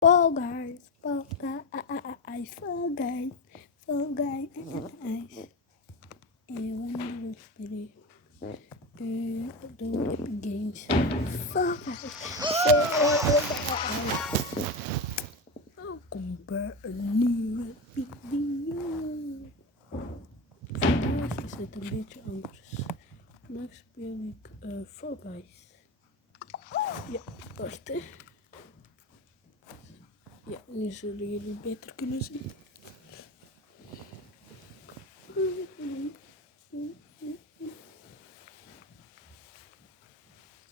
Fall guys, fall guys, fall guys, fall guys. Wanneer wil spelen? Door Epic Games. Fall guys, welkom bij een nieuwe video. Vandaag is het een beetje anders. Vandaag speel ik Fall Guys. Ja, wacht hè. Ja, nu zullen jullie beter kunnen zien.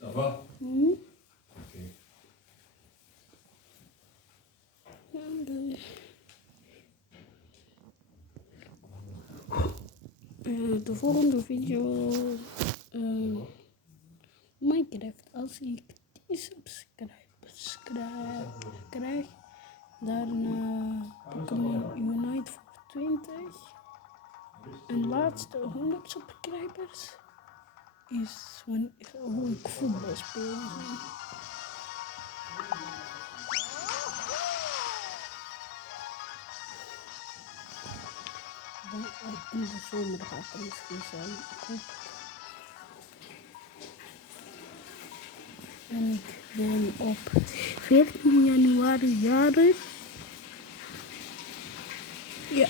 Ça va? Oké. De volgende video Minecraft. Als ik 10 subscribers krijg, dan Pokémon Unite voor 20. En laatste 100 subscribers is hoe ik voetbal speel. Dan in de zomer gaat het misschien zijn. En ik ben op 14 januari jarig. Ja.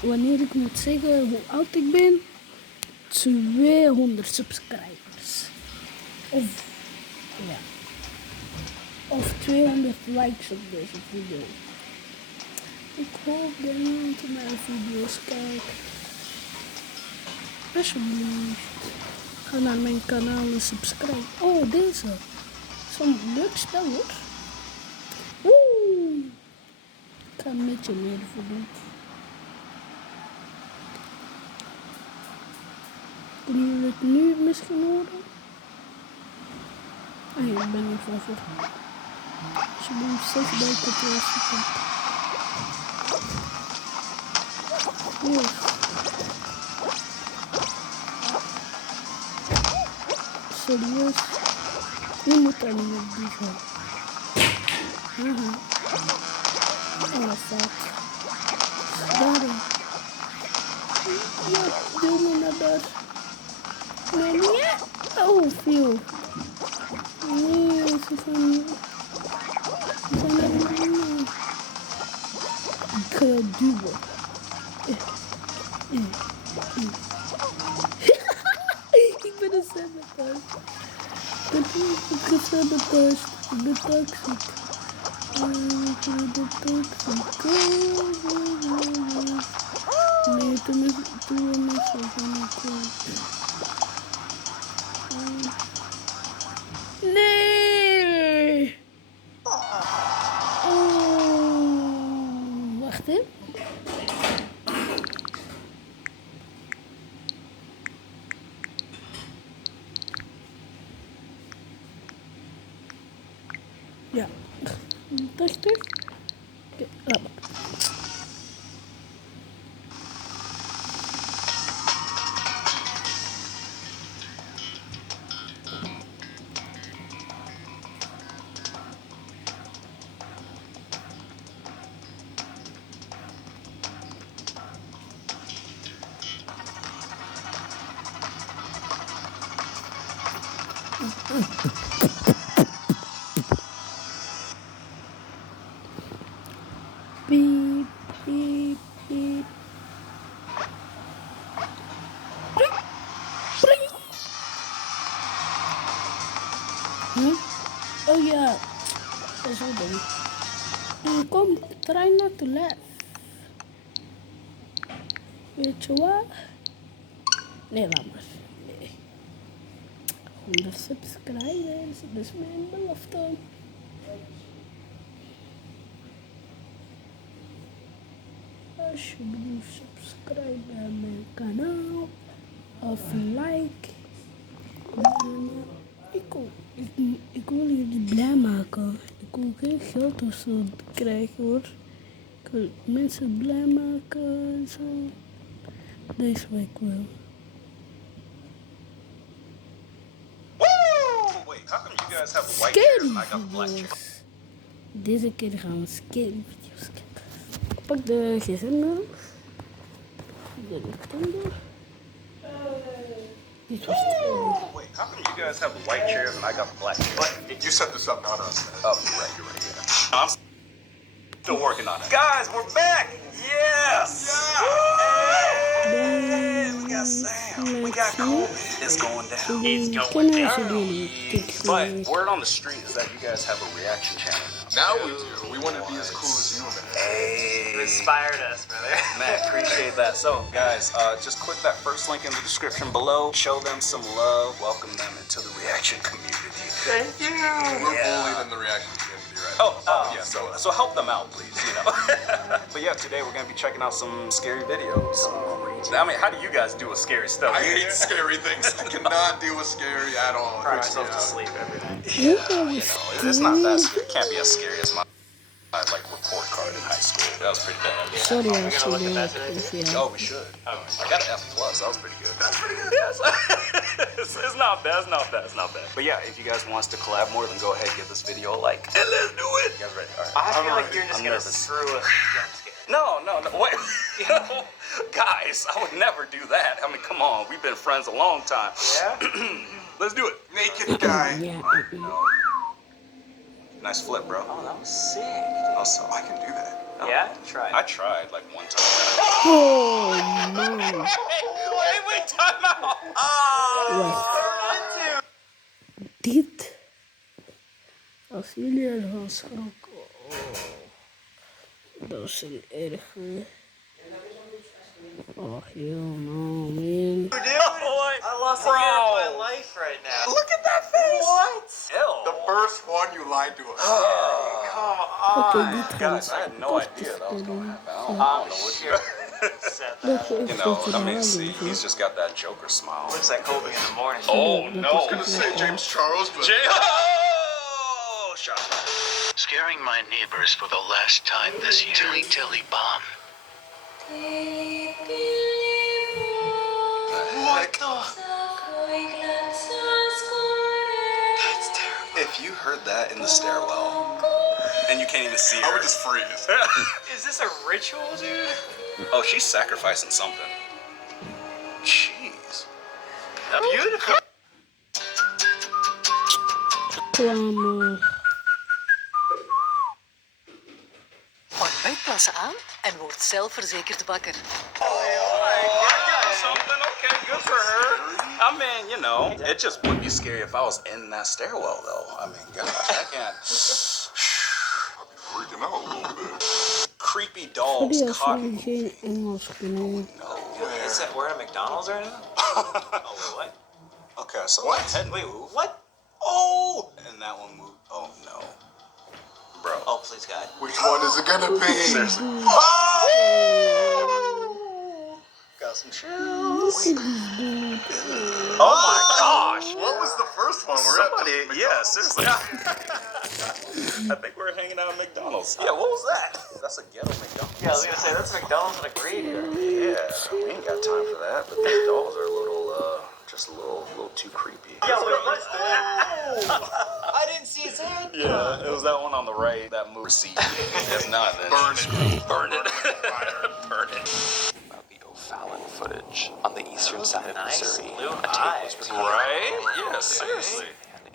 Wanneer ik moet zeggen hoe oud ik ben, 200 subscribers. Of 200 likes op deze video. Ik hoop dat iemand mijn video's kijkt. Alsjeblieft. Ga naar mijn kanaal en subscribe. Oh, deze. Zo'n leuk spel hoor. Oeh. Ik ga een beetje meer voor doen. Kunnen jullie het nu misschien horen? Ah ja, ik ben niet van voor. Alsjeblieft, zeg dat ik het wel zitten. Yes. Serieus? Je moet er niet op vliegen. Haha. Oh, fuck. Daarom. Ja, doe me naar daar. Nee, niet. Oh, veel. Nee, ze zijn er niet. Ik ga het duwen. Ik ben een sabotage. Ik ben sabotage. Ik ben toxic. Nee, toen we mensen van elkaar. Nee! Oh, wacht hè. Ja. 80. Oké, laat maar. Piep, piep, piep. Huh? Oh ja, dat is wel dom. Kom, try not to laugh. Weet je wat? Nee, laat maar. Nee. 100 subscribers, dat is mijn belofte. Alsjeblieft subscribe bij mijn kanaal of like. Ik wil jullie blij maken. Ik wil geen geld of zo krijgen hoor. Ik wil mensen blij maken en zo. Deze week wel. guys have white chairs scary and I got black chairs. video's. Deze keer gaan we scary video's kijken. Ik pak de gsm nou. De Nintendo. Dit was het. Wait, how come you guys have the white chairs and I got the black chairs? You set this up, not us. Oh, you're right, yeah. I'm still working on it. Guys, we're back! Yes! Hey, we got Sam. We got Kobe. It's going down. But word on the street is that you guys have a reaction channel now. Now we do. We want to be as cool as you, man. Hey. You inspired us, brother. Man, appreciate that. So, guys, just click that first link in the description below. Show them some love. Welcome them into the reaction community. Thank you. We're bullied in the reaction community, right? Oh yeah. So help them out, please. You know. But yeah, today we're gonna be checking out some scary videos. I mean, how do you guys do with scary stuff? I hate scary things. I cannot deal with scary at all. Cry myself to sleep every night. Yeah, you know, it's not that scary. It can't be as scary as my like report card in high school. That was pretty bad. Sorry, We're gonna look at that today. Oh, we should. I got an F+. That was pretty good. That's pretty good. Yes. It's not bad. It's not bad. It's not bad. But yeah, if you guys want us to collab more, then go ahead and give this video a like. And let's do it. You guys ready? All right. I feel like you're just I'm gonna nervous. screw us. Jump scare. No. Wait. You know, guys, I would never do that. I mean, come on. We've been friends a long time. Yeah? Let's do it. Naked guy. Yeah. Nice flip, bro. Oh, that was sick. Also, I can do that. Yeah? Try I it. tried like one time. Oh no. Wait, time out. Oh. Dit. Als jullie ervan schrokken. Oh. Dat is een erge. Oh, hell no, man. Dude, I lost a year of my life right now. Look at that face. What? Ew. The first one you lied to us. Come Oké, on. dit gaat Guys, I had no idea that was going to happen. I don't know what Sure. Said that. you know, I mean, see, he's just got that Joker smile. Looks like Kobe in the morning. Oh, no. I was gonna say James Charles, but Oh, shot. Scaring my neighbors for the last time this year. Tilly Tilly Bomb. what the? That's terrible. If you heard that in the stairwell, and you can't even see I her. would just freeze. Is this a ritual, dude? Oh, she's sacrificing something. Jeez. Beautiful. reclame. Ontbijtplassen aan en word zelfverzekerd bakker. Something okay, good for her. I mean, you know, it just would be scary if I was in that stairwell, though. I mean, gosh, I can't. Freaking out a little bit. Creepy dolls Sorry als caught jullie me. geen Engels kunnen. No. Is that we're at McDonald's right now? Oh, what? Okay, so What? my head Wait, moved. what? Oh, and that one moved. Oh no, bro. Oh, please, God. Which one is it gonna be? Seriously. Got some chills. Look at this dude. Oh my gosh. What was the first one? Somebody, at the yeah, McDonald's. seriously. I think we were hanging out at McDonald's. Yeah, what was that? That's a ghetto McDonald's. Yeah, I was gonna say that's McDonald's in a graveyard. Yeah, we ain't got time for that, but these dolls are a little, just a little too creepy. Yo, what's that? I didn't see his head. Yeah, it was that one on the right, that movie receipt. If not, then Burn it. burn it. Fire. Burn it. The O'Fallon footage on the eastern side of nice Missouri. blue A tape was eyes. recorded Right? Yeah, seriously.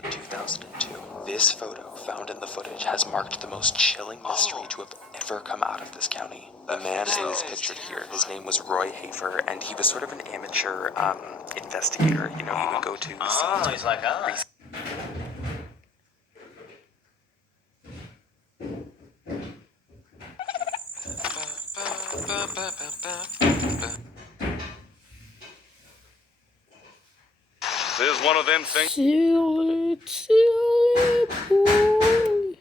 in 2002. This photo found in the footage has marked the most chilling mystery to have ever come out of this county. The man who is pictured here, his name was Roy Hafer, and he was sort of an amateur investigator. You know, he would go to Oh, scenes he's like, ah. This is one of them things. Silly boy.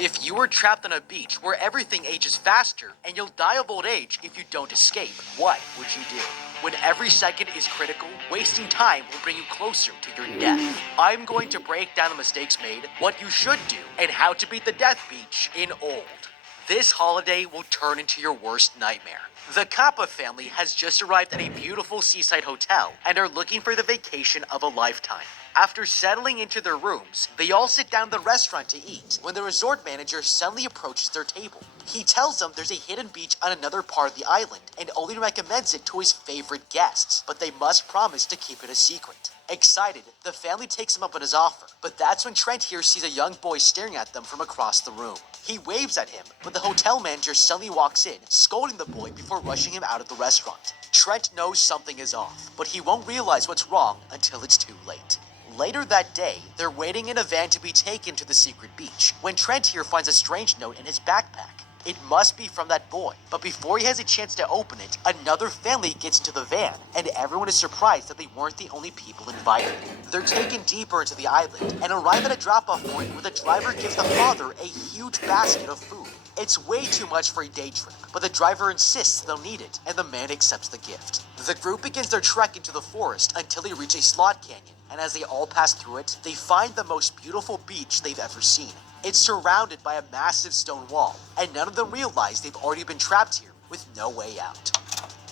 If you were trapped on a beach where everything ages faster and you'll die of old age if you don't escape, what would you do? When every second is critical, wasting time will bring you closer to your death. I'm going to break down the mistakes made, what you should do, and how to beat the death beach in old. This holiday will turn into your worst nightmare. The Kappa family has just arrived at a beautiful seaside hotel and are looking for the vacation of a lifetime. After settling into their rooms, they all sit down at the restaurant to eat when the resort manager suddenly approaches their table. He tells them there's a hidden beach on another part of the island and only recommends it to his favorite guests, but they must promise to keep it a secret. Excited, the family takes him up on his offer, but that's when Trent here sees a young boy staring at them from across the room. He waves at him, but the hotel manager suddenly walks in, scolding the boy before rushing him out of the restaurant. Trent knows something is off, but he won't realize what's wrong until it's too late. Later that day, they're waiting in a van to be taken to the secret beach, when Trent here finds a strange note in his backpack. It must be from that boy, but before he has a chance to open it, another family gets into the van, and everyone is surprised that they weren't the only people invited. They're taken deeper into the island, and arrive at a drop-off point where the driver gives the father a huge basket of food. It's way too much for a day trip, but the driver insists they'll need it, and the man accepts the gift. The group begins their trek into the forest until they reach a slot canyon, and as they all pass through it, they find the most beautiful beach they've ever seen. It's surrounded by a massive stone wall, and none of them realize they've already been trapped here with no way out.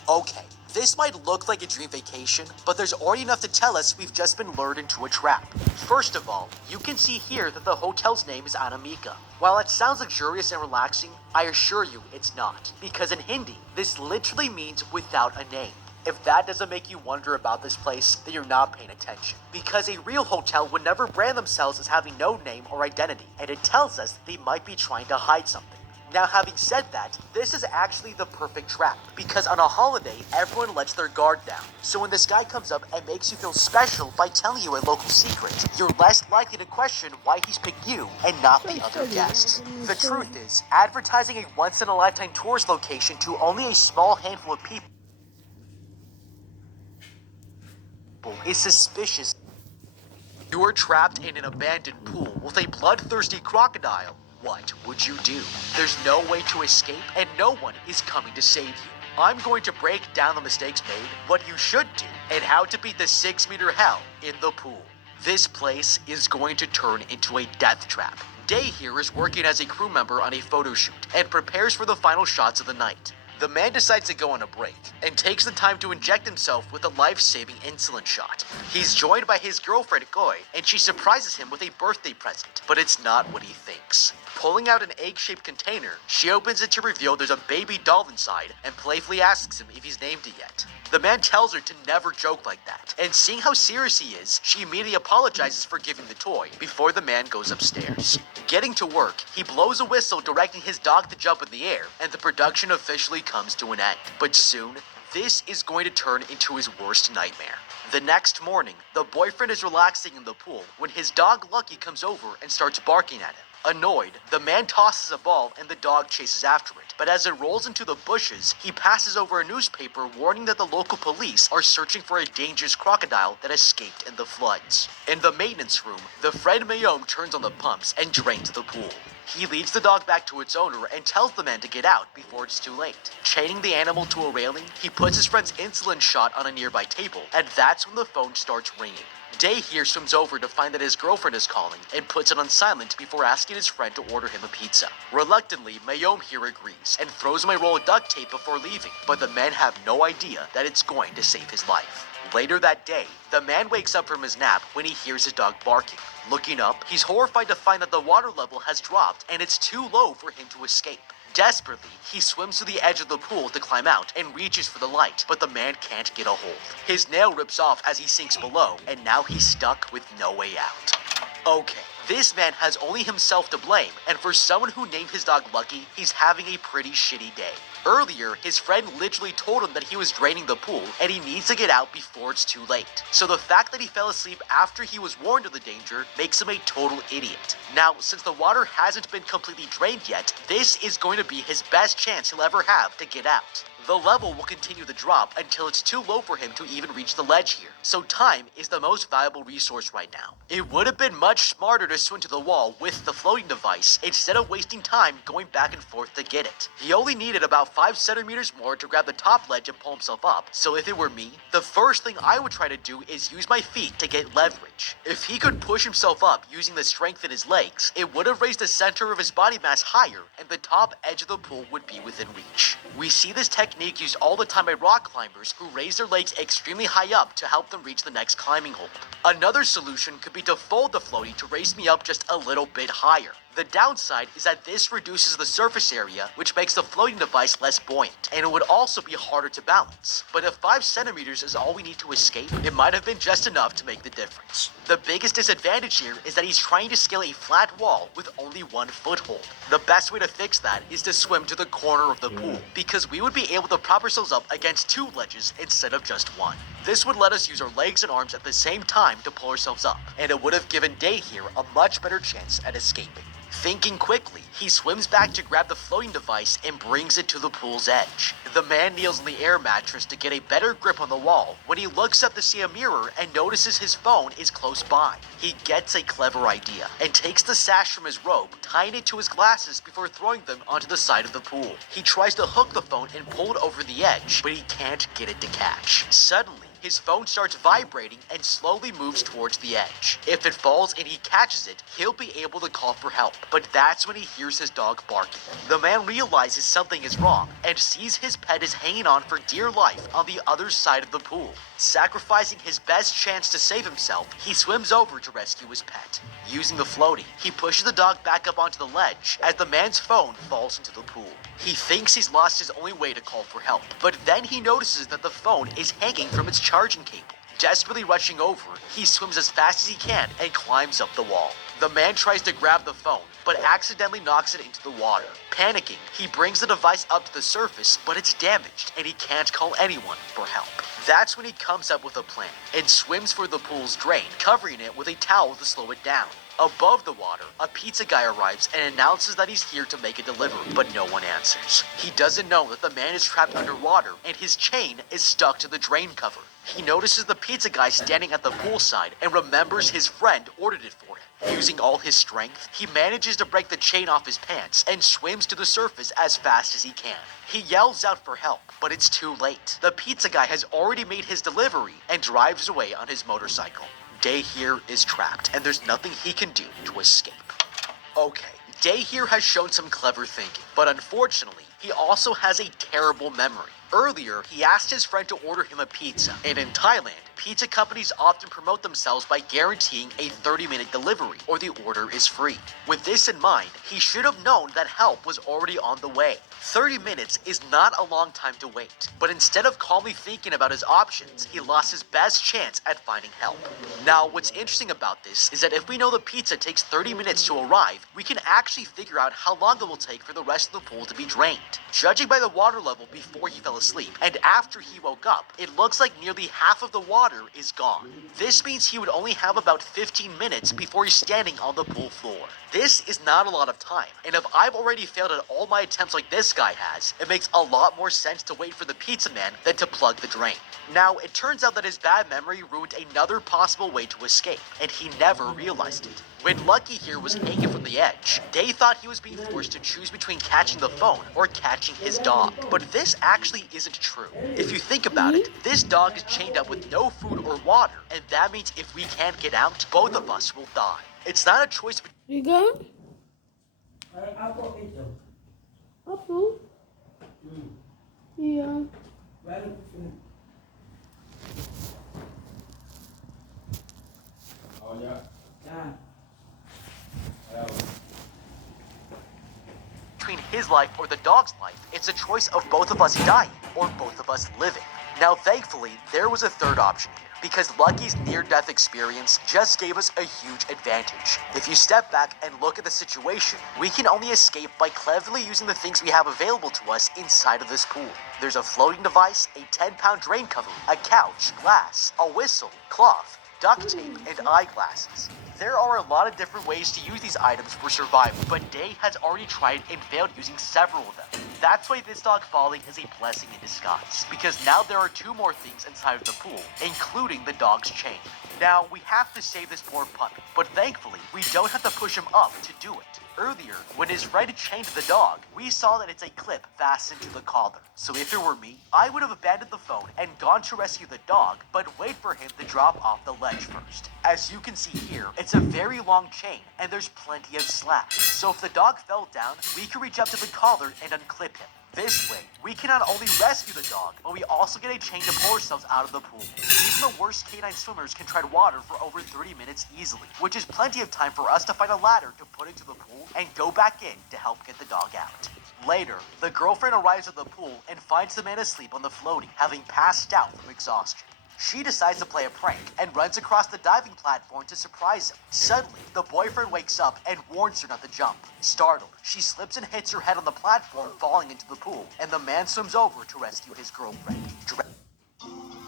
Okay, this might look like a dream vacation, but there's already enough to tell us we've just been lured into a trap. First of all, you can see here that the hotel's name is Anamika. While it sounds luxurious and relaxing, I assure you it's not, because in Hindi, this literally means without a name. If that doesn't make you wonder about this place, then you're not paying attention. Because a real hotel would never brand themselves as having no name or identity, and it tells us they might be trying to hide something. Now, having said that, this is actually the perfect trap, because on a holiday, everyone lets their guard down. So when this guy comes up and makes you feel special by telling you a local secret, you're less likely to question why he's picked you and not the other guests. The truth is, advertising a once-in-a-lifetime tourist location to only a small handful of people is suspicious. You are trapped in an abandoned pool with a bloodthirsty crocodile. What would you do? There's no way to escape, and no one is coming to save you. I'm going to break down the mistakes made, what you should do, and how to beat the 6-meter hell in the pool. This place is going to turn into a death trap. Day here is working as a crew member on a photo shoot and prepares for the final shots of the night. The man decides to go on a break and takes the time to inject himself with a life-saving insulin shot. He's joined by his girlfriend Koi, and she surprises him with a birthday present, but it's not what he thinks. Pulling out an egg-shaped container, she opens it to reveal there's a baby doll inside and playfully asks him if he's named it yet. The man tells her to never joke like that, and seeing how serious he is, she immediately apologizes for giving the toy before the man goes upstairs. Getting to work, he blows a whistle directing his dog to jump in the air, and the production officially comes to an end. But soon, this is going to turn into his worst nightmare. The next morning, the boyfriend is relaxing in the pool when his dog Lucky comes over and starts barking at him. Annoyed, the man tosses a ball and the dog chases after it. But as it rolls into the bushes, he passes over a newspaper warning that the local police are searching for a dangerous crocodile that escaped in the floods. In the maintenance room, the friend Mayome turns on the pumps and drains the pool. He leads the dog back to its owner and tells the man to get out before it's too late. Chaining the animal to a railing, he puts his friend's insulin shot on a nearby table, and that's when the phone starts ringing. Day here swims over to find that his girlfriend is calling and puts it on silent before asking his friend to order him a pizza. Reluctantly, Mayome here agrees and throws him a roll of duct tape before leaving, but the men have no idea that it's going to save his life. Later that day, the man wakes up from his nap when he hears his dog barking. Looking up, he's horrified to find that the water level has dropped and it's too low for him to escape. Desperately, he swims to the edge of the pool to climb out and reaches for the light, but the man can't get a hold. His nail rips off as he sinks below, and now he's stuck with no way out. Okay, this man has only himself to blame, and for someone who named his dog Lucky, he's having a pretty shitty day. Earlier, his friend literally told him that he was draining the pool and he needs to get out before it's too late. So the fact that he fell asleep after he was warned of the danger makes him a total idiot. Now, since the water hasn't been completely drained yet, this is going to be his best chance he'll ever have to get out. The level will continue to drop until it's too low for him to even reach the ledge here, so time is the most valuable resource right now. It would have been much smarter to swim to the wall with the floating device instead of wasting time going back and forth to get it. He only needed about 5 centimeters more to grab the top ledge and pull himself up, so if it were me, the first thing I would try to do is use my feet to get leverage. If he could push himself up using the strength in his legs, it would have raised the center of his body mass higher and the top edge of the pool would be within reach. We see this tech technique used all the time by rock climbers who raise their legs extremely high up to help them reach the next climbing hold. Another solution could be to fold the floaty to raise me up just a little bit higher. The downside is that this reduces the surface area, which makes the floating device less buoyant, and it would also be harder to balance. But if 5 centimeters is all we need to escape, it might have been just enough to make the difference. The biggest disadvantage here is that he's trying to scale a flat wall with only 1 foothold. The best way to fix that is to swim to the corner of the pool, because we would be able to prop ourselves up against 2 ledges instead of just 1. This would let us use our legs and arms at the same time to pull ourselves up, and it would have given Day here a much better chance at escaping. Thinking quickly, he swims back to grab the floating device and brings it to the pool's edge. The man kneels on the air mattress to get a better grip on the wall when he looks up to see a mirror and notices his phone is close by. He gets a clever idea and takes the sash from his robe, tying it to his glasses before throwing them onto the side of the pool. He tries to hook the phone and pull it over the edge, but he can't get it to catch. Suddenly, his phone starts vibrating and slowly moves towards the edge. If it falls and he catches it, he'll be able to call for help. But that's when he hears his dog barking. The man realizes something is wrong and sees his pet is hanging on for dear life on the other side of the pool. Sacrificing his best chance to save himself, he swims over to rescue his pet. Using the floaty, he pushes the dog back up onto the ledge as the man's phone falls into the pool. He thinks he's lost his only way to call for help, but then he notices that the phone is hanging from its charging cable. Desperately rushing over, he swims as fast as he can and climbs up the wall. The man tries to grab the phone, but accidentally knocks it into the water. Panicking, he brings the device up to the surface, but it's damaged and he can't call anyone for help. That's when he comes up with a plan and swims for the pool's drain, covering it with a towel to slow it down. Above the water, a pizza guy arrives and announces that he's here to make a delivery, but no one answers. He doesn't know that the man is trapped underwater and his chain is stuck to the drain cover. He notices the pizza guy standing at the poolside and remembers his friend ordered it for him. Using all his strength, he manages to break the chain off his pants and swims to the surface as fast as he can. He yells out for help, but it's too late. The pizza guy has already made his delivery and drives away on his motorcycle. Day here is trapped, and there's nothing he can do to escape. Okay, Day here has shown some clever thinking, but unfortunately, he also has a terrible memory. Earlier, he asked his friend to order him a pizza, and in Thailand, pizza companies often promote themselves by guaranteeing a 30-minute delivery, or the order is free. With this in mind, he should have known that help was already on the way. 30 minutes is not a long time to wait, but instead of calmly thinking about his options, he lost his best chance at finding help. Now, what's interesting about this is that if we know the pizza takes 30 minutes to arrive, we can actually figure out how long it will take for the rest of the pool to be drained. Judging by the water level before he fell asleep, and after he woke up, it looks like nearly half of the water is gone. This means he would only have about 15 minutes before he's standing on the pool floor. This is not a lot of time, and if I've already failed at all my attempts like this guy has, it makes a lot more sense to wait for the pizza man than to plug the drain. Now, it turns out that his bad memory ruined another possible way to escape, and he never realized it. When Lucky here was hanging from the edge, Day thought he was being forced to choose between catching the phone or catching his dog. But this actually isn't true. If you think about it, this dog is chained up with no food or water, and that means if we can't get out, both of us will die. It's not a choice between... You go? Apple? Yeah. between his life or the dog's life. It's a choice of both of us dying or both of us living. Now, thankfully, there was a third option here, because Lucky's near-death experience just gave us a huge advantage. If you step back and look at the situation, we can only escape by cleverly using the things we have available to us inside of this pool. There's a floating device, a 10-pound drain cover, a couch, glass, a whistle, cloth, duct tape, and eyeglasses. There are a lot of different ways to use these items for survival, but Day has already tried and failed using several of them. That's why this dog falling is a blessing in disguise, because now there are 2 more things inside of the pool, including the dog's chain. Now, we have to save this poor puppy, but thankfully, we don't have to push him up to do it. Earlier, when his friend chained the dog, we saw that it's a clip fastened to the collar. So if it were me, I would have abandoned the phone and gone to rescue the dog, but wait for him to drop off the ledge first. As you can see here, it's a very long chain, and there's plenty of slack. So if the dog fell down, we could reach up to the collar and unclip him. This way, we can not only rescue the dog, but we also get a chain to pull ourselves out of the pool. Even the worst canine swimmers can tread water for over 30 minutes easily, which is plenty of time for us to find a ladder to put into the pool and go back in to help get the dog out. Later, the girlfriend arrives at the pool and finds the man asleep on the floaty, having passed out from exhaustion. She decides to play a prank and runs across the diving platform to surprise him. Suddenly, the boyfriend wakes up and warns her not to jump. Startled, she slips and hits her head on the platform, falling into the pool, and the man swims over to rescue his girlfriend.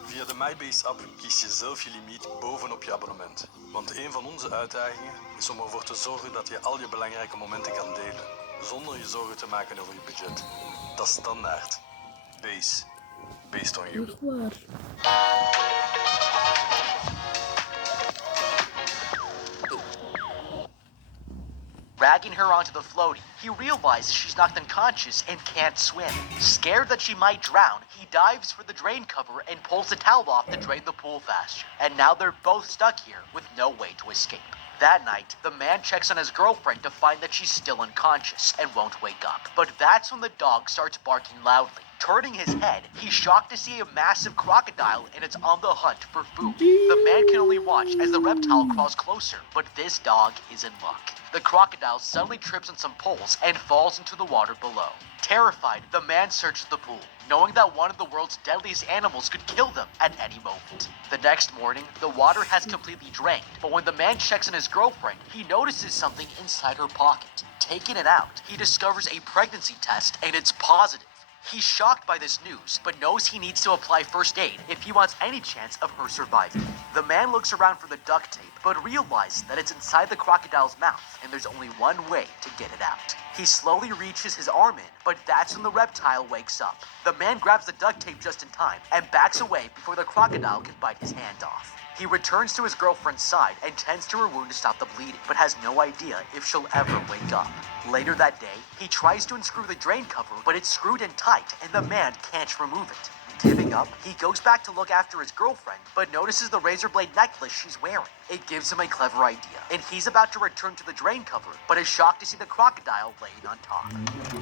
Via de MyBase app kies je zelf je limiet bovenop je abonnement. Want een van onze uitdagingen is om ervoor te zorgen dat je al je belangrijke momenten kan delen, zonder je zorgen te maken over je budget. Dat is standaard. Base. Based on you. Echt waar. Dragging her onto the floaty, he realizes she's knocked unconscious and can't swim. Scared that she might drown, he dives for the drain cover and pulls the towel off to drain the pool faster. And now they're both stuck here with no way to escape. That night, the man checks on his girlfriend to find that she's still unconscious and won't wake up. But that's when the dog starts barking loudly. Turning his head, he's shocked to see a massive crocodile and it's on the hunt for food. The man can only watch as the reptile crawls closer, but this dog is in luck. The crocodile suddenly trips on some poles and falls into the water below. Terrified, the man searches the pool, knowing that one of the world's deadliest animals could kill them at any moment. The next morning, the water has completely drained, but when the man checks on his girlfriend, he notices something inside her pocket. Taking it out, he discovers a pregnancy test and it's positive. He's shocked by this news, but knows he needs to apply first aid if he wants any chance of her surviving. The man looks around for the duct tape, but realizes that it's inside the crocodile's mouth, and there's only one way to get it out. He slowly reaches his arm in, but that's when the reptile wakes up. The man grabs the duct tape just in time and backs away before the crocodile can bite his hand off. He returns to his girlfriend's side and tends to her wound to stop the bleeding, but has no idea if she'll ever wake up. Later that day, he tries to unscrew the drain cover, but it's screwed in tight and the man can't remove it. Giving up, he goes back to look after his girlfriend, but notices the razor blade necklace she's wearing. It gives him a clever idea, and he's about to return to the drain cover, but is shocked to see the crocodile laying on top.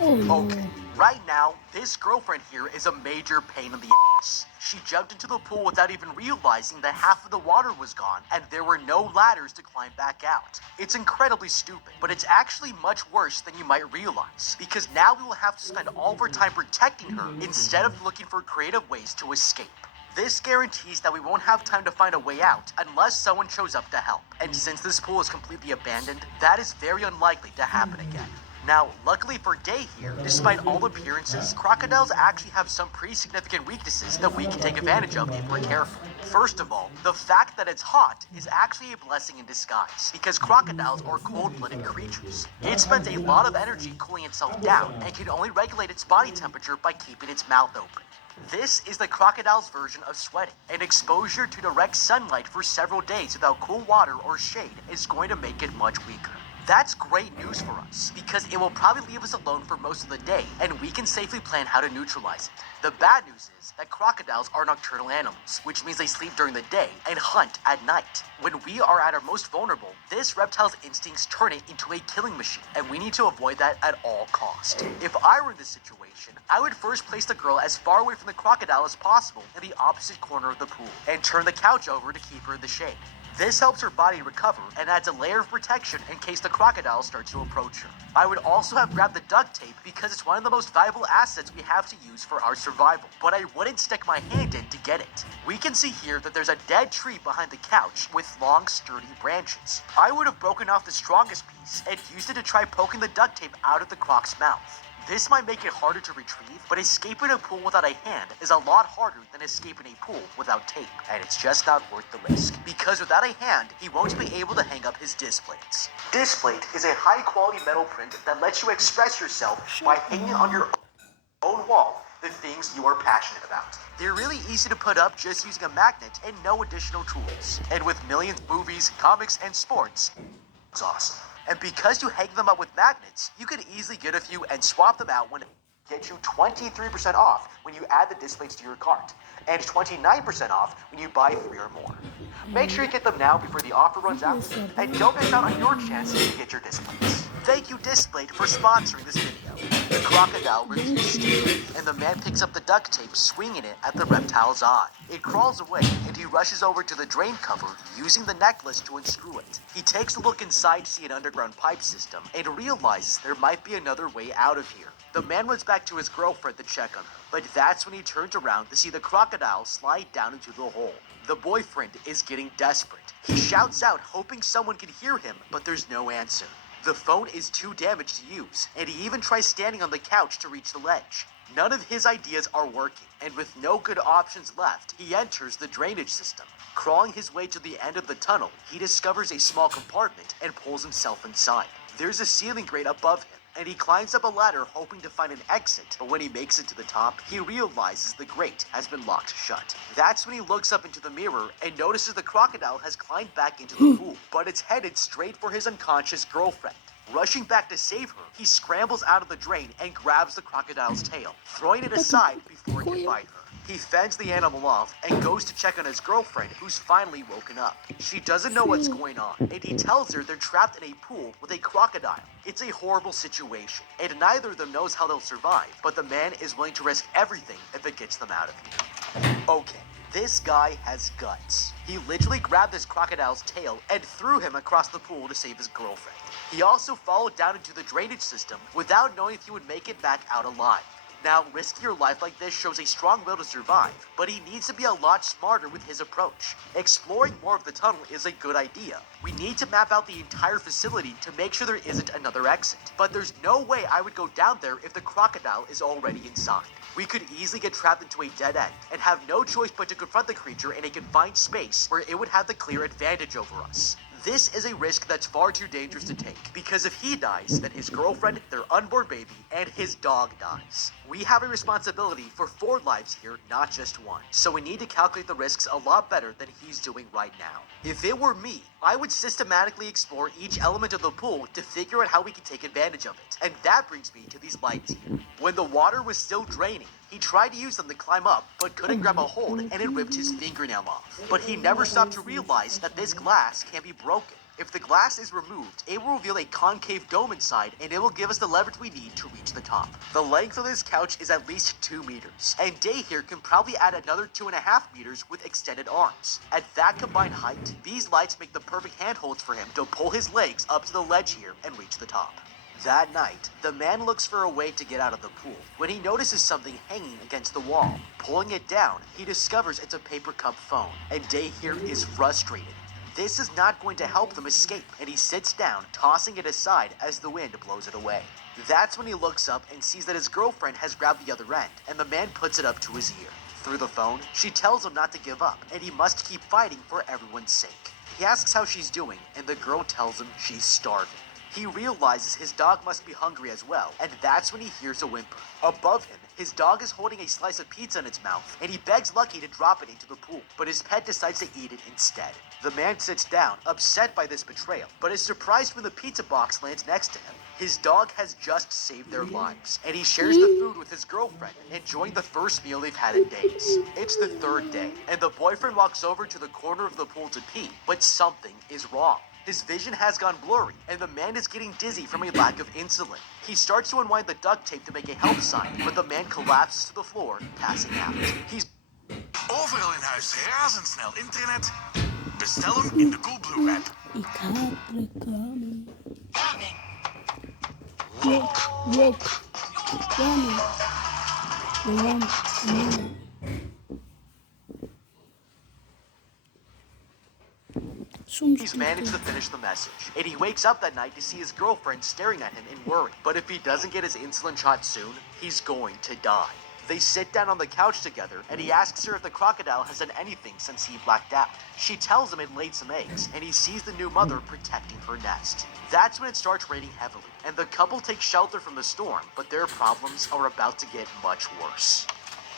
Okay, right now, this girlfriend here is a major pain in the ass. She jumped into the pool without even realizing that half of the water was gone, and there were no ladders to climb back out. It's incredibly stupid, but it's actually much worse than you might realize, because now we will have to spend all of our time protecting her instead of looking for creative ways to escape. This guarantees that we won't have time to find a way out unless someone shows up to help. And since this pool is completely abandoned, that is very unlikely to happen again. Now, luckily for Day here, despite all appearances, crocodiles actually have some pretty significant weaknesses that we can take advantage of if we're careful. First of all, the fact that it's hot is actually a blessing in disguise, because crocodiles are cold-blooded creatures. It spends a lot of energy cooling itself down and can only regulate its body temperature by keeping its mouth open. This is the crocodile's version of sweating. An exposure to direct sunlight for several days without cool water or shade is going to make it much weaker. That's great news for us, because it will probably leave us alone for most of the day, and we can safely plan how to neutralize it. The bad news is that crocodiles are nocturnal animals, which means they sleep during the day and hunt at night. When we are at our most vulnerable, this reptile's instincts turn it into a killing machine, and we need to avoid that at all costs. If I were in this situation, I would first place the girl as far away from the crocodile as possible in the opposite corner of the pool, and turn the couch over to keep her in the shade. This helps her body recover and adds a layer of protection in case the crocodile starts to approach her. I would also have grabbed the duct tape because it's one of the most valuable assets we have to use for our survival, but I wouldn't stick my hand in to get it. We can see here that there's a dead tree behind the couch with long, sturdy branches. I would have broken off the strongest piece and used it to try poking the duct tape out of the croc's mouth. This might make it harder to retrieve, but escaping a pool without a hand is a lot harder than escaping a pool without tape, and it's just not worth the risk, because without a hand, he won't be able to hang up his disc plates. Disc plate is a high-quality metal print that lets you express yourself by hanging on your own wall the things you are passionate about. They're really easy to put up just using a magnet and no additional tools. And with millions of movies, comics, and sports, it's awesome. And because you hang them up with magnets, you can easily get a few and swap them out when it gets you 23% off when you add the disc plates to your cart, and 29% off when you buy 3 or more. Make sure you get them now before the offer runs out, and don't miss out on your chance to get your disc plates. Thank you, Displate, for sponsoring this video. The crocodile refuses to move, and the man picks up the duct tape, swinging it at the reptile's eye. It crawls away, and he rushes over to the drain cover, using the necklace to unscrew it. He takes a look inside to see an underground pipe system, and realizes there might be another way out of here. The man runs back to his girlfriend to check on her, but that's when he turns around to see the crocodile slide down into the hole. The boyfriend is getting desperate. He shouts out, hoping someone can hear him, but there's no answer. The phone is too damaged to use, and he even tries standing on the couch to reach the ledge. None of his ideas are working, and with no good options left, he enters the drainage system. Crawling his way to the end of the tunnel, he discovers a small compartment and pulls himself inside. There's a ceiling grate above him, and he climbs up a ladder hoping to find an exit, but when he makes it to the top, he realizes the grate has been locked shut. That's when he looks up into the mirror and notices the crocodile has climbed back into the pool, but it's headed straight for his unconscious girlfriend. Rushing back to save her, he scrambles out of the drain and grabs the crocodile's tail, throwing it aside before it can bite her. He fends the animal off and goes to check on his girlfriend, who's finally woken up. She doesn't know what's going on, and he tells her they're trapped in a pool with a crocodile. It's a horrible situation, and neither of them knows how they'll survive, but the man is willing to risk everything if it gets them out of here. Okay, this guy has guts. He literally grabbed this crocodile's tail and threw him across the pool to save his girlfriend. He also followed down into the drainage system without knowing if he would make it back out alive. Now, risking your life like this shows a strong will to survive, but he needs to be a lot smarter with his approach. Exploring more of the tunnel is a good idea. We need to map out the entire facility to make sure there isn't another exit. But there's no way I would go down there if the crocodile is already inside. We could easily get trapped into a dead end and have no choice but to confront the creature in a confined space where it would have the clear advantage over us. This is a risk that's far too dangerous to take, because if he dies, then his girlfriend, their unborn baby, and his dog dies. We have a responsibility for 4 lives here, not just 1. So we need to calculate the risks a lot better than he's doing right now. If it were me, I would systematically explore each element of the pool to figure out how we can take advantage of it. And that brings me to these lights here. When the water was still draining, he tried to use them to climb up, but couldn't grab a hold and it ripped his fingernail off. But he never stopped to realize that this glass can be broken. If the glass is removed, it will reveal a concave dome inside, and it will give us the leverage we need to reach the top. The length of this couch is at least 2 meters, and Day here can probably add another 2.5 meters with extended arms. At that combined height, these lights make the perfect handholds for him to pull his legs up to the ledge here and reach the top. That night, the man looks for a way to get out of the pool when he notices something hanging against the wall. Pulling it down, he discovers it's a paper cup phone, and Day here is frustrated. This is not going to help them escape, and he sits down, tossing it aside as the wind blows it away. That's when he looks up and sees that his girlfriend has grabbed the other end, and the man puts it up to his ear. Through the phone, she tells him not to give up, and he must keep fighting for everyone's sake. He asks how she's doing, and the girl tells him she's starving. He realizes his dog must be hungry as well, and that's when he hears a whimper. Above him, his dog is holding a slice of pizza in its mouth, and he begs Lucky to drop it into the pool, but his pet decides to eat it instead. The man sits down, upset by this betrayal, but is surprised when the pizza box lands next to him. His dog has just saved their lives, and he shares the food with his girlfriend, enjoying the first meal they've had in days. It's the 3rd day, and the boyfriend walks over to the corner of the pool to pee, but something is wrong. His vision has gone blurry, and the man is getting dizzy from a lack of insulin. He starts to unwind the duct tape to make a help sign, but the man collapses to the floor, passing out. He's Overal in huis razendsnel internet. Bestel hem in de Coolblue app. Ik haat reclame. Warning. Wok. Ramen. Ramen. He's managed to finish the message, and he wakes up that night to see his girlfriend staring at him in worry. But if he doesn't get his insulin shot soon, he's going to die. They sit down on the couch together, and he asks her if the crocodile has done anything since he blacked out. She tells him it laid some eggs, and he sees the new mother protecting her nest. That's when it starts raining heavily, and the couple takes shelter from the storm, but their problems are about to get much worse.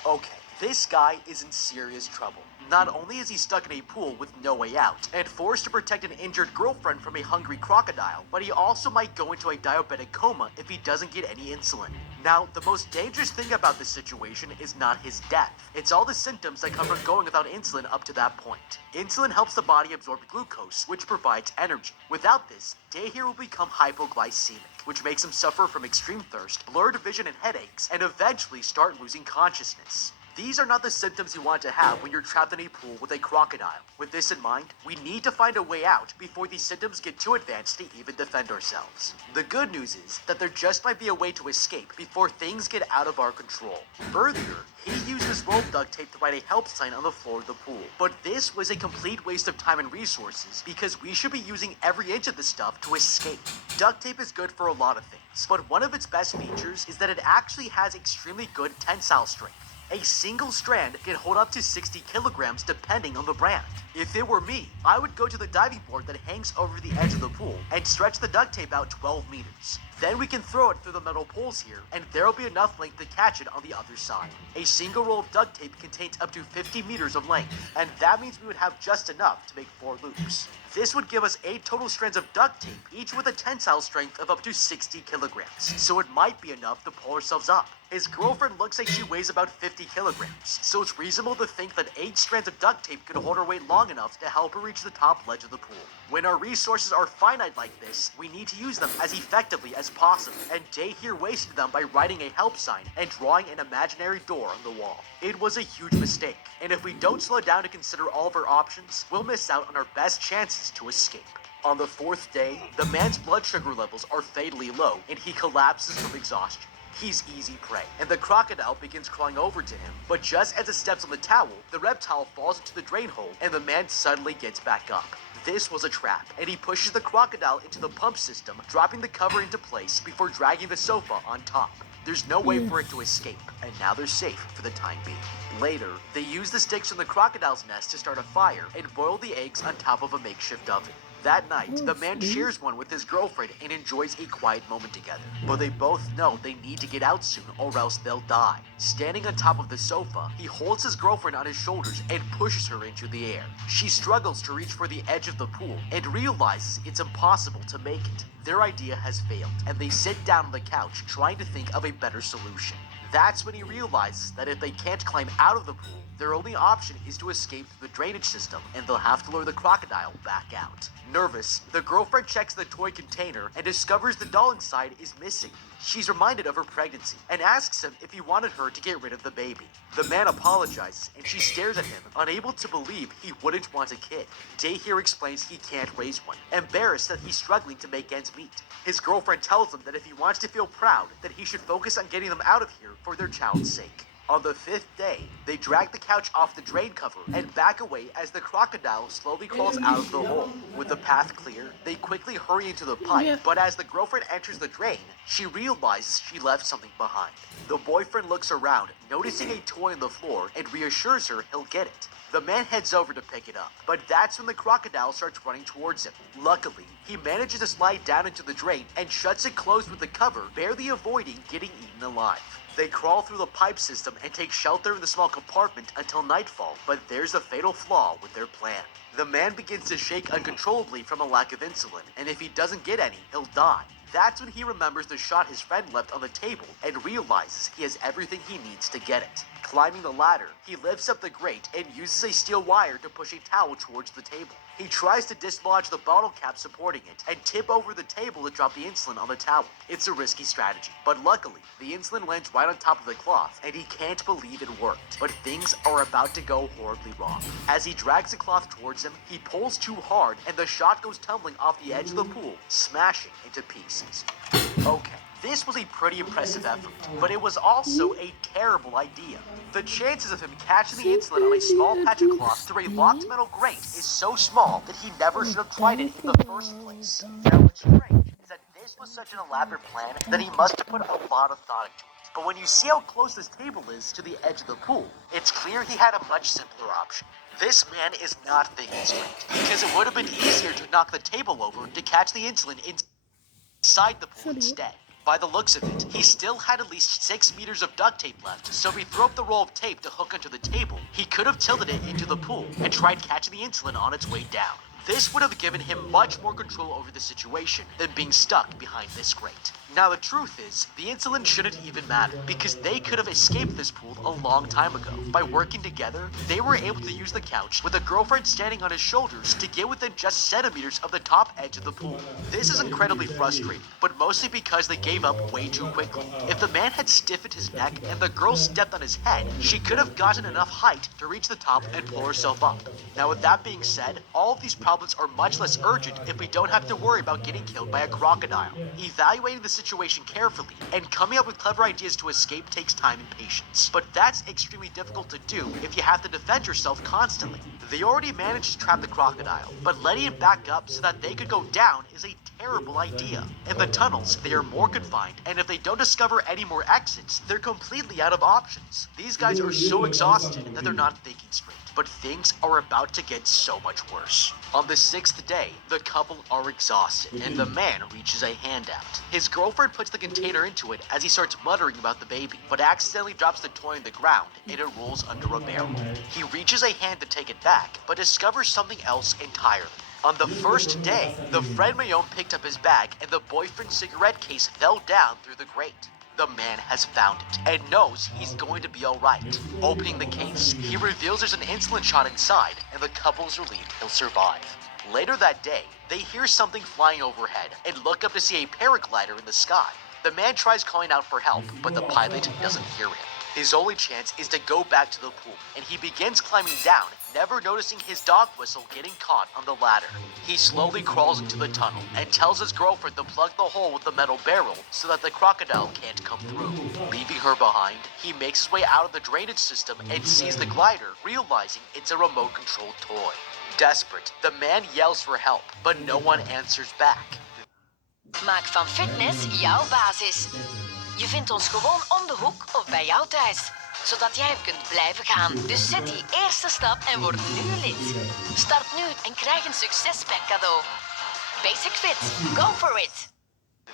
Okay, this guy is in serious trouble. Not only is he stuck in a pool with no way out, and forced to protect an injured girlfriend from a hungry crocodile, but he also might go into a diabetic coma if he doesn't get any insulin. Now, the most dangerous thing about this situation is not his death. It's all the symptoms that come from going without insulin up to that point. Insulin helps the body absorb glucose, which provides energy. Without this, Dahir will become hypoglycemic, which makes him suffer from extreme thirst, blurred vision and headaches, and eventually start losing consciousness. These are not the symptoms you want to have when you're trapped in a pool with a crocodile. With this in mind, we need to find a way out before these symptoms get too advanced to even defend ourselves. The good news is that there just might be a way to escape before things get out of our control. Earlier, he used his rope duct tape to write a help sign on the floor of the pool. But this was a complete waste of time and resources because we should be using every inch of this stuff to escape. Duct tape is good for a lot of things, but one of its best features is that it actually has extremely good tensile strength. A single strand can hold up to 60 kilograms depending on the brand. If it were me, I would go to the diving board that hangs over the edge of the pool and stretch the duct tape out 12 meters. Then we can throw it through the metal poles here, and there'll be enough length to catch it on the other side. A single roll of duct tape contains up to 50 meters of length, and that means we would have just enough to make 4 loops. This would give us 8 total strands of duct tape, each with a tensile strength of up to 60 kilograms, so it might be enough to pull ourselves up. His girlfriend looks like she weighs about 50 kilograms, so it's reasonable to think that 8 strands of duct tape could hold her weight long enough to help her reach the top ledge of the pool. When our resources are finite like this, we need to use them as effectively as possible, and Dahir wasted them by writing a help sign and drawing an imaginary door on the wall. It was a huge mistake, and if we don't slow down to consider all of our options, we'll miss out on our best chances to escape. On the 4th day, the man's blood sugar levels are fatally low, and he collapses from exhaustion. He's easy prey, and the crocodile begins crawling over to him, but just as it steps on the towel, the reptile falls into the drain hole, and the man suddenly gets back up. This was a trap, and he pushes the crocodile into the pump system, dropping the cover into place before dragging the sofa on top. There's no way for it to escape, and now they're safe for the time being. Later, they use the sticks from the crocodile's nest to start a fire and boil the eggs on top of a makeshift oven. That night, the man shares one with his girlfriend and enjoys a quiet moment together. But they both know they need to get out soon or else they'll die. Standing on top of the sofa, he holds his girlfriend on his shoulders and pushes her into the air. She struggles to reach for the edge of the pool and realizes it's impossible to make it. Their idea has failed, and they sit down on the couch trying to think of a better solution. That's when he realizes that if they can't climb out of the pool, their only option is to escape through the drainage system, and they'll have to lure the crocodile back out. Nervous, the girlfriend checks the toy container and discovers the doll inside is missing. She's reminded of her pregnancy and asks him if he wanted her to get rid of the baby. The man apologizes and she stares at him, unable to believe he wouldn't want a kid. Dahir explains he can't raise one, embarrassed that he's struggling to make ends meet. His girlfriend tells him that if he wants to feel proud, that he should focus on getting them out of here for their child's sake. On the 5th day, they drag the couch off the drain cover and back away as the crocodile slowly crawls out of the hole. With the path clear, they quickly hurry into the pipe, but as the girlfriend enters the drain, she realizes she left something behind. The boyfriend looks around, noticing a toy on the floor, and reassures her he'll get it. The man heads over to pick it up, but that's when the crocodile starts running towards him. Luckily, he manages to slide down into the drain and shuts it closed with the cover, barely avoiding getting eaten alive. They crawl through the pipe system and take shelter in the small compartment until nightfall, but there's a fatal flaw with their plan. The man begins to shake uncontrollably from a lack of insulin, and if he doesn't get any, he'll die. That's when he remembers the shot his friend left on the table and realizes he has everything he needs to get it. Climbing the ladder, he lifts up the grate and uses a steel wire to push a towel towards the table. He tries to dislodge the bottle cap supporting it and tip over the table to drop the insulin on the towel. It's a risky strategy, but luckily, the insulin lands right on top of the cloth and he can't believe it worked. But things are about to go horribly wrong. As he drags the cloth towards him, he pulls too hard and the shot goes tumbling off the edge of the pool, smashing into pieces. Okay. This was a pretty impressive effort, but it was also a terrible idea. The chances of him catching the insulin on a small patch of cloth through a locked metal grate is so small that he never should have tried it in the first place. Now what's strange is that this was such an elaborate plan that he must have put a lot of thought into it. But when you see how close this table is to the edge of the pool, it's clear he had a much simpler option. This man is not thinking straight, because it would have been easier to knock the table over to catch the insulin inside the pool instead. By the looks of it, he still had at least 6 meters of duct tape left, so if he threw up the roll of tape to hook onto the table, he could have tilted it into the pool and tried catching the insulin on its way down. This would have given him much more control over the situation than being stuck behind this grate. Now the truth is, the insulin shouldn't even matter, because they could have escaped this pool a long time ago. By working together, they were able to use the couch with a girlfriend standing on his shoulders to get within just centimeters of the top edge of the pool. This is incredibly frustrating, but mostly because they gave up way too quickly. If the man had stiffened his neck and the girl stepped on his head, she could have gotten enough height to reach the top and pull herself up. Now with that being said, all of these problems are much less urgent if we don't have to worry about getting killed by a crocodile. Evaluating the situation carefully and coming up with clever ideas to escape takes time and patience. But that's extremely difficult to do if you have to defend yourself constantly. They already managed to trap the crocodile, but letting him back up so that they could go down is a terrible idea. In the tunnels, they are more confined, and if they don't discover any more exits, they're completely out of options. These guys are so exhausted that they're not thinking straight. But things are about to get so much worse. On the 6th day, the couple are exhausted, and the man reaches a hand out. His girlfriend puts the container into it as he starts muttering about the baby, but accidentally drops the toy on the ground, and it rolls under a barrel. He reaches a hand to take it back, but discovers something else entirely. On the first day, the friend Mayon picked up his bag, and the boyfriend's cigarette case fell down through the grate. The man has found it and knows he's going to be alright. Opening the case, he reveals there's an insulin shot inside, and the couple's relieved he'll survive. Later that day, they hear something flying overhead and look up to see a paraglider in the sky. The man tries calling out for help, but the pilot doesn't hear him. His only chance is to go back to the pool, and he begins climbing down, never noticing his dog whistle getting caught on the ladder. He slowly crawls into the tunnel and tells his girlfriend to plug the hole with the metal barrel so that the crocodile can't come through. Leaving her behind, he makes his way out of the drainage system and sees the glider, realizing it's a remote-controlled toy. Desperate, the man yells for help, but no one answers back. Maak van fitness jouw basis. Je vindt ons gewoon om de hoek of bij jou thuis, zodat jij kunt blijven gaan. Dus zet die eerste stap en word nu lid. Start nu en krijg een succespack cadeau. Basic Fit, go for it!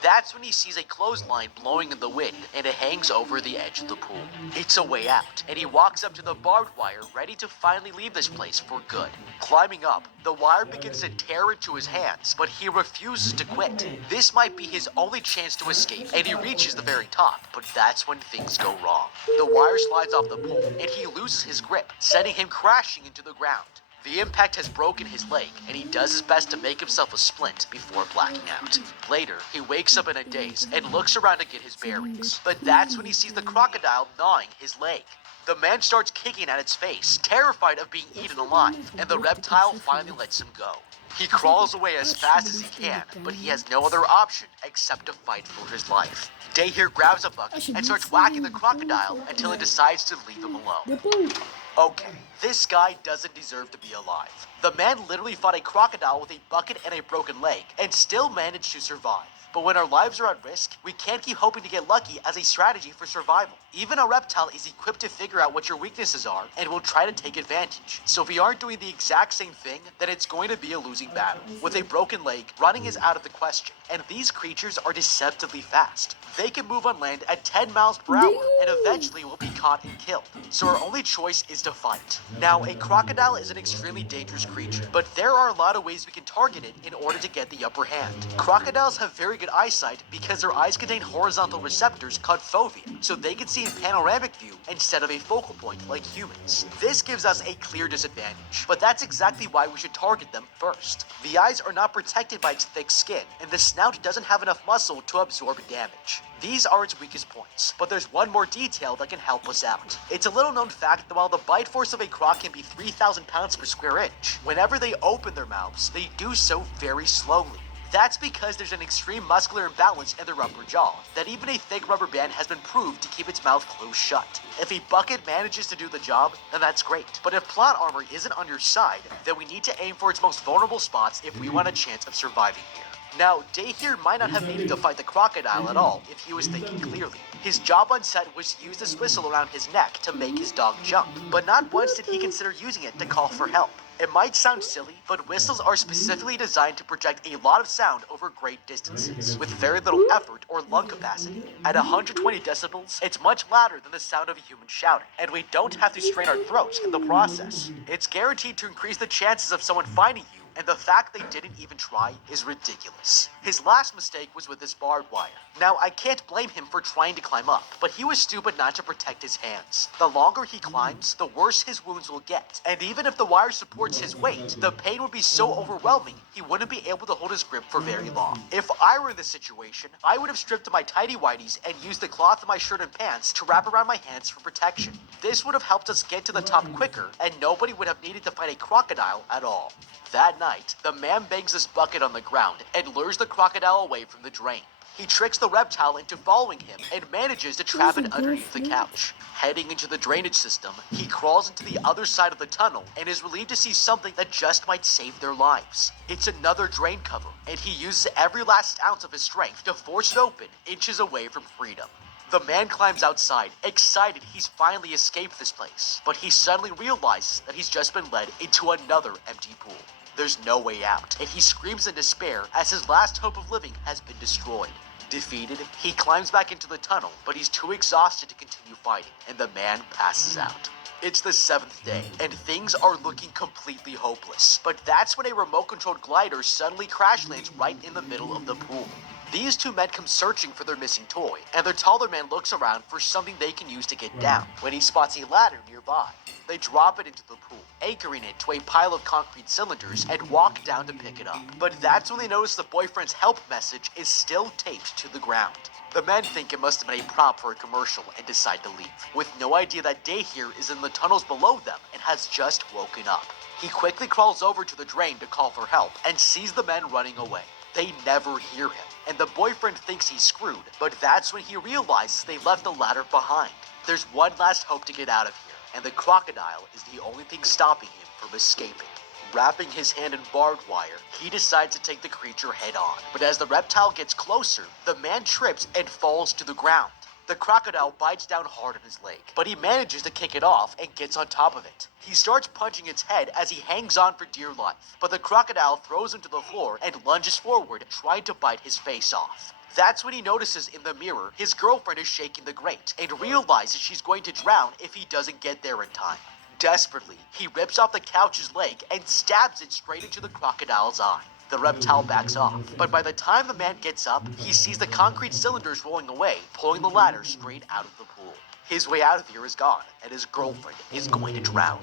That's when he sees a clothesline blowing in the wind, and it hangs over the edge of the pool. It's a way out, and he walks up to the barbed wire, ready to finally leave this place for good. Climbing up, the wire begins to tear into his hands, but he refuses to quit. This might be his only chance to escape, and he reaches the very top, but that's when things go wrong. The wire slides off the pole, and he loses his grip, sending him crashing into the ground. The impact has broken his leg, and he does his best to make himself a splint before blacking out. Later, he wakes up in a daze and looks around to get his bearings. But that's when he sees the crocodile gnawing his leg. The man starts kicking at its face, terrified of being eaten alive, and the reptile finally lets him go. He crawls away as fast as he can, but he has no other option except to fight for his life. Dahir grabs a bucket and starts whacking the crocodile until it decides to leave him alone. Okay, this guy doesn't deserve to be alive. The man literally fought a crocodile with a bucket and a broken leg, and still managed to survive. But when our lives are at risk, we can't keep hoping to get lucky as a strategy for survival. Even a reptile is equipped to figure out what your weaknesses are and will try to take advantage. So if we aren't doing the exact same thing, then it's going to be a losing battle. With a broken leg, running is out of the question, and these creatures are deceptively fast. They can move on land at 10 miles per hour and eventually will be caught and killed. So our only choice is to fight. Now, a crocodile is an extremely dangerous creature, but there are a lot of ways we can target it in order to get the upper hand. Crocodiles have very good eyesight because their eyes contain horizontal receptors called fovea, so they can see in panoramic view instead of a focal point like humans. This gives us a clear disadvantage, but that's exactly why we should target them first. The eyes are not protected by its thick skin, and the snout doesn't have enough muscle to absorb damage. These are its weakest points, but there's one more detail that can help us out. It's a little known fact that while the bite force of a croc can be 3,000 pounds per square inch, whenever they open their mouths, they do so very slowly. That's because there's an extreme muscular imbalance in their upper jaw, that even a thick rubber band has been proved to keep its mouth closed shut. If a bucket manages to do the job, then that's great. But if plot armor isn't on your side, then we need to aim for its most vulnerable spots if we want a chance of surviving here. Now, Dahir might not have needed to fight the crocodile at all if he was thinking clearly. His job on set was to use this whistle around his neck to make his dog jump, but not once did he consider using it to call for help. It might sound silly, but whistles are specifically designed to project a lot of sound over great distances, with very little effort or lung capacity. At 120 decibels, it's much louder than the sound of a human shouting, and we don't have to strain our throats in the process. It's guaranteed to increase the chances of someone finding you, and the fact they didn't even try is ridiculous. His last mistake was with this barbed wire. Now, I can't blame him for trying to climb up, but he was stupid not to protect his hands. The longer he climbs, the worse his wounds will get, and even if the wire supports his weight, the pain would be so overwhelming he wouldn't be able to hold his grip for very long. If I were in this situation, I would have stripped to my tighty whities and used the cloth of my shirt and pants to wrap around my hands for protection. This would have helped us get to the top quicker, and nobody would have needed to fight a crocodile at all. That night, the man bangs this bucket on the ground and lures the crocodile away from the drain. He tricks the reptile into following him and manages to trap it underneath the couch. Heading into the drainage system, he crawls into the other side of the tunnel and is relieved to see something that just might save their lives. It's another drain cover, and he uses every last ounce of his strength to force it open, inches away from freedom. The man climbs outside, excited he's finally escaped this place, but he suddenly realizes that he's just been led into another empty pool. There's no way out, and he screams in despair as his last hope of living has been destroyed. Defeated, he climbs back into the tunnel, but he's too exhausted to continue fighting, and the man passes out. It's the 7th day, and things are looking completely hopeless. But that's when a remote-controlled glider suddenly crash lands right in the middle of the pool. These two men come searching for their missing toy, and their taller man looks around for something they can use to get down when he spots a ladder nearby. They drop it into the pool, anchoring it to a pile of concrete cylinders, and walk down to pick it up. But that's when they notice the boyfriend's help message is still taped to the ground. The men think it must have been a prop for a commercial and decide to leave, with no idea that Dayhere is in the tunnels below them and has just woken up. He quickly crawls over to the drain to call for help and sees the men running away. They never hear him, and the boyfriend thinks he's screwed, but that's when he realizes they left the ladder behind. There's one last hope to get out of here, and the crocodile is the only thing stopping him from escaping. Wrapping his hand in barbed wire, he decides to take the creature head on. But as the reptile gets closer, the man trips and falls to the ground. The crocodile bites down hard on his leg, but he manages to kick it off and gets on top of it. He starts punching its head as he hangs on for dear life, but the crocodile throws him to the floor and lunges forward, trying to bite his face off. That's when he notices in the mirror his girlfriend is shaking the grate and realizes she's going to drown if he doesn't get there in time. Desperately, he rips off the couch's leg and stabs it straight into the crocodile's eye. The reptile backs off, but by the time the man gets up, he sees the concrete cylinders rolling away, pulling the ladder straight out of the pool. His way out of here is gone, and his girlfriend is going to drown.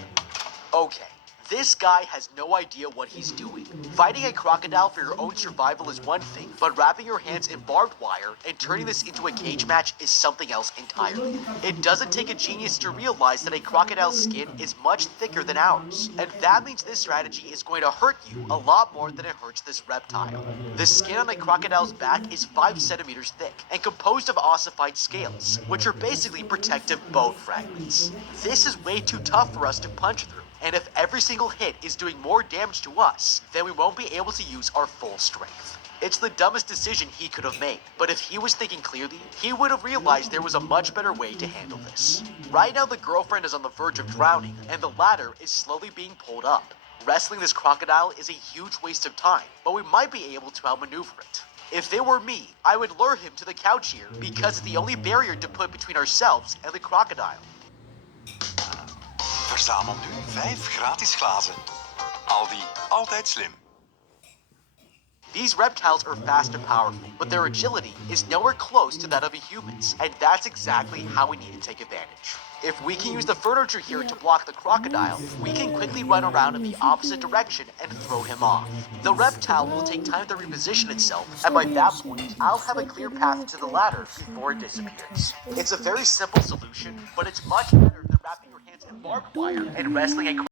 Okay, this guy has no idea what he's doing. Fighting a crocodile for your own survival is one thing, but wrapping your hands in barbed wire and turning this into a cage match is something else entirely. It doesn't take a genius to realize that a crocodile's skin is much thicker than ours, and that means this strategy is going to hurt you a lot more than it hurts this reptile. The skin on a crocodile's back is 5 centimeters thick and composed of ossified scales, which are basically protective bone fragments. This is way too tough for us to punch through. And if every single hit is doing more damage to us, then we won't be able to use our full strength. It's the dumbest decision he could have made, but if he was thinking clearly, he would have realized there was a much better way to handle this. Right now the girlfriend is on the verge of drowning, and the ladder is slowly being pulled up. Wrestling this crocodile is a huge waste of time, but we might be able to outmaneuver it. If it were me, I would lure him to the couch here, because it's the only barrier to put between ourselves and the crocodile. Verzamel nu 5 gratis glazen. Aldi, altijd slim. These reptiles are fast and powerful, but their agility is nowhere close to that of a human's, and that's exactly how we need to take advantage. If we can use the furniture here to block the crocodile, we can quickly run around in the opposite direction and throw him off. The reptile will take time to reposition itself, and by that point, I'll have a clear path to the ladder before it disappears. It's a very simple solution, but it's much better than wrapping your hands in barbed wire and wrestling a